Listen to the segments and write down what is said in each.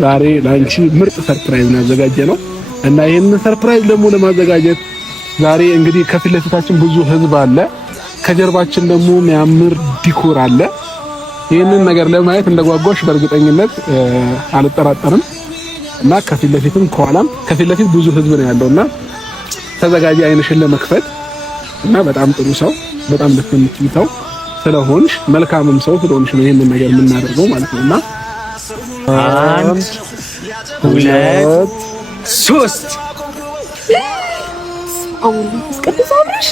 ዛሬ ላንቺ ምርጥ ሰርፕራይዝ ያዘጋጀነው እና ይሄን ሰርፕራይዝ ደግሞ ለማዘጋጀት ዛሬ እንግዲህ ከፊት ለፊታችን ብዙ ህዝብ አለ፣ ከጀርባችን ደግሞ የሚያምር ዲኮር አለ። ይሄንን ነገር ለማየት እንደጓጓሽ በእርግጠኝነት አልጠራጠርም እና ከፊት ለፊትም ከኋላም ከፊት ለፊት ብዙ ህዝብ ነው ያለውና ተዘጋጂ አይንሽን ለመክፈት እና በጣም ጥሩ ሰው በጣም ደስ የምትይ ሰው ስለሆንሽ መልካምም ሰው ስለሆንሽ ነው ይሄንን ነገር የምናደርገው ማለት ነውና 1 2 3 እስከተዛብሽ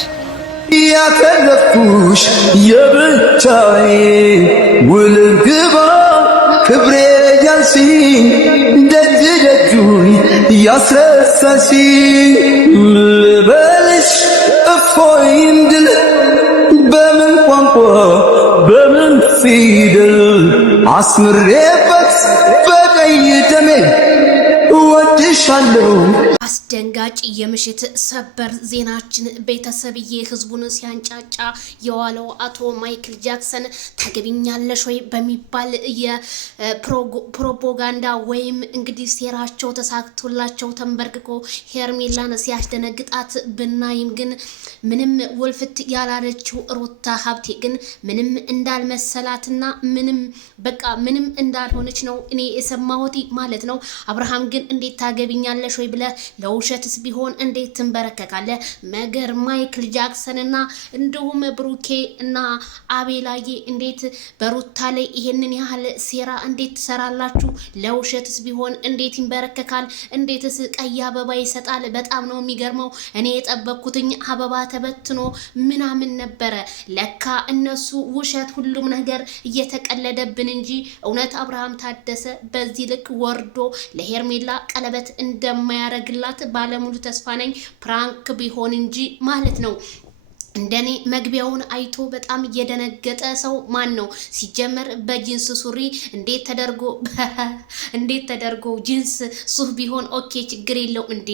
ያከለፍኩሽ የብቻዬ ውልግባ ክብሬ ያንሲ ደጅ ደጁን ያስረሳሽ ልበልሽ እፎይ እንድል በምን ቋንቋ በምን ፊደል አስምሬበት በቀይ ደሜ እወድሻለሁ። አስደንጋጭ የምሽት ሰበር ዜናችን ቤተሰብዬ ህዝቡን ሲያንጫጫ የዋለው አቶ ማይክል ጃክሰን ታገቢኛለሽ ወይ በሚባል የፕሮፓጋንዳ ወይም እንግዲህ ሴራቸው ተሳክቶላቸው ተንበርክኮ ሄርሜላን ሲያስደነግጣት ብናይም ግን ምንም ወልፍት ያላለችው ሩታ ሀብቴ ግን ምንም እንዳልመሰላትና ምንም እንዳልሆነች ነው እኔ የሰማሁት ማለት ነው። አብርሃም ግን እንዴት ታገቢኛለሽ ወይ ብለ ለውሸትስ ቢሆን እንዴት ትንበረከካለ? መገር ማይክል ጃክሰን እና እንዲሁም ብሩኬ እና አቤላዬ እንዴት በሩታ ላይ ይሄንን ያህል ሴራ እንዴት ትሰራላችሁ? ለውሸትስ ቢሆን እንዴት ይንበረከካል? እንዴትስ ቀይ አበባ ይሰጣል? በጣም ነው የሚገርመው። እኔ የጠበቅኩትኝ አበባ ተበትኖ ምናምን ነበረ። ለካ እነሱ ውሸት ሁሉም ነገር እየተቀለደብን እንጂ እውነት አብርሃም ታደሰ በዚህ ልክ ወርዶ ለሄርሜላ ቀለበት እንደማያረግላት ባለሙሉ ተስፋ ነኝ። ፕራንክ ቢሆን እንጂ ማለት ነው። እንደኔ መግቢያውን አይቶ በጣም የደነገጠ ሰው ማን ነው? ሲጀመር በጂንስ ሱሪ እንዴት ተደርጎ ጂንስ ሱፍ ቢሆን ኦኬ ችግር የለው እንዴ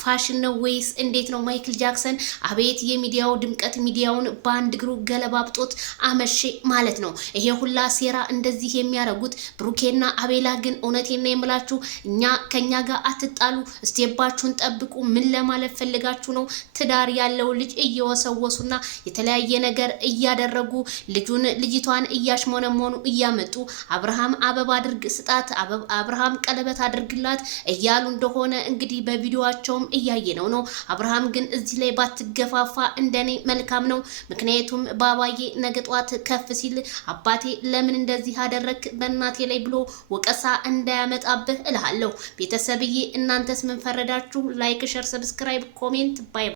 ፋሽን ነው ወይስ እንዴት ነው? ማይክል ጃክሰን አቤት የሚዲያው ድምቀት፣ ሚዲያውን በአንድ እግሩ ገለባብጦት አመሼ ማለት ነው። ይሄ ሁላ ሴራ እንደዚህ የሚያረጉት ብሩኬና አቤላ ግን እውነቴን ነው የምላችሁ ከኛ ጋር አትጣሉ፣ ስቴባችሁን ጠብቁ። ምን ለማለት ፈልጋችሁ ነው? ትዳር ያለው ልጅ እየወሰወሱና የተለያየ ነገር እያደረጉ ልጅቷን እያሽሞነሞኑ እያመጡ አብርሃም አበባ አድርግ ስጣት፣ አብርሃም ቀለበት አድርግላት እያሉ እንደሆነ እንግዲህ በቪዲዮአቸውም እያየነው ነው። አብርሃም ግን እዚህ ላይ ባትገፋፋ እንደኔ መልካም ነው። ምክንያቱም ባባዬ ነገጧት ከፍ ሲል አባቴ ለምን እንደዚህ አደረክ በእናቴ ላይ ብሎ ወቀሳ እንዳያመጣብህ እልሃለሁ። ቤተሰብዬ እናንተስ ምን ፈረዳችሁ? ላይክ፣ ሸር፣ ሰብስክራይብ፣ ኮሜንት ባይ